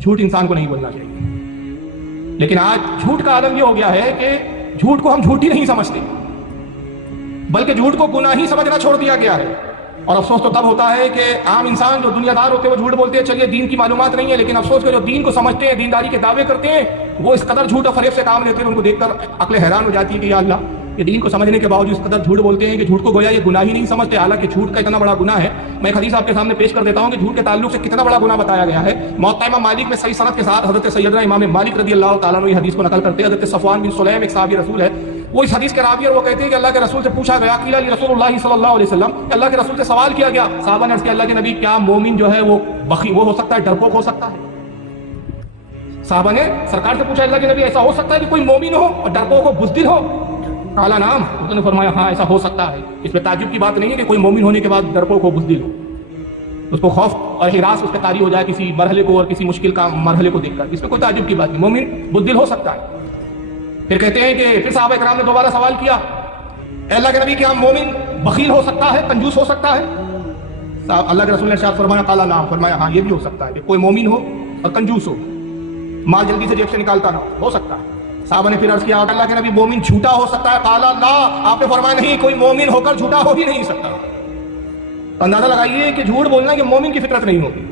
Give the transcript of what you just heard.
جھوٹ انسان کو نہیں بولنا چاہیے، لیکن آج جھوٹ کا عالم یہ ہو گیا ہے کہ جھوٹ کو ہم جھوٹ ہی نہیں سمجھتے، بلکہ جھوٹ کو گناہ ہی سمجھنا چھوڑ دیا گیا ہے۔ اور افسوس تو تب ہوتا ہے کہ عام انسان جو دنیا دار ہوتے ہیں وہ جھوٹ بولتے ہیں، چلیے دین کی معلومات نہیں ہے، لیکن افسوس کہ جو دین کو سمجھتے ہیں، دینداری کے دعوے کرتے ہیں، وہ اس قدر جھوٹ اور فریب سے کام لیتے ہیں، ان کو دیکھ کر عقل حیران ہو جاتی ہے کہ یا اللہ، یہ دین کو سمجھنے کے باوجود اس قدر جھوٹ بولتے ہیں کہ جھوٹ کو گویا یہ گناہ ہی نہیں سمجھتے، حالانکہ جھوٹ کا اتنا بڑا گناہ ہے۔ میں ایک حدیث آپ کے سامنے پیش کر دیتا ہوں کہ جھوٹ کے تعلق سے کتنا بڑا گناہ بتایا گیا ہے۔ موطا امام مالک میں صحیح سند کے ساتھ حضرت سیدنا امام مالک رضی اللہ تعالیٰ عنہ یہ حدیث کو نقل کرتے ہیں۔ حضرت صفوان بن سلیم ایک صحابی رسول ہے، وہ اس حدیث کے راوی اور وہ کہتے ہیں کہ اللہ کے رسول سے پوچھا گیا، قیل رسول اللہ صلی اللہ علیہ وسلم، کہ اللہ کے رسول سے سوال کیا گیا، صحابہ نے عرض کیا، اللہ کے نبی کیا مومن جو ہے وہ بخیل وہ ہو سکتا ہے، ڈرپوک ہو سکتا ہے؟ صحابہ نے سرکار سے پوچھا، اللہ کے نبی ایسا ہو سکتا ہے کہ کوئی مومن ہو اور ڈرپوک ہو، بزدل ہو؟ قال نعم، انہوں نے فرمایا ہاں ایسا ہو سکتا ہے۔ اس میں تعجب کی بات نہیں ہے کہ کوئی مومن ہونے کے بعد ڈرپوک ہو، بزدل ہو، اس کو خوف اور ہراس اس پہ طاری ہو جائے کسی مرحلے کو اور کسی مشکل کا مرحلے کو دیکھ کر، اس میں کوئی تعجب کی بات نہیں، مومن بزدل ہو سکتا ہے۔ پھر کہتے ہیں کہ پھر صحابہ کرام نے دوبارہ سوال کیا، اے اللہ کے نبی کیا مومن بخیل ہو سکتا ہے، کنجوس ہو سکتا ہے؟ اللہ کے رسول نے ارشاد فرمایا، قال نعم، فرمایا ہاں یہ بھی ہو سکتا ہے کہ کوئی مومن ہو اور کنجوس ہو، مال جلدی سے جیب سے نکالتا نہ ہو سکتا ہے۔ صحابہ نے پھر عرض کیا، اللہ کے نبی مومن جھوٹا ہو سکتا ہے؟ قال لا، آپ نے فرمایا نہیں، کوئی مومن ہو کر جھوٹا ہو ہی نہیں سکتا۔ اندازہ لگائیے کہ جھوٹ بولنا کہ مومن کی فطرت نہیں ہوگی۔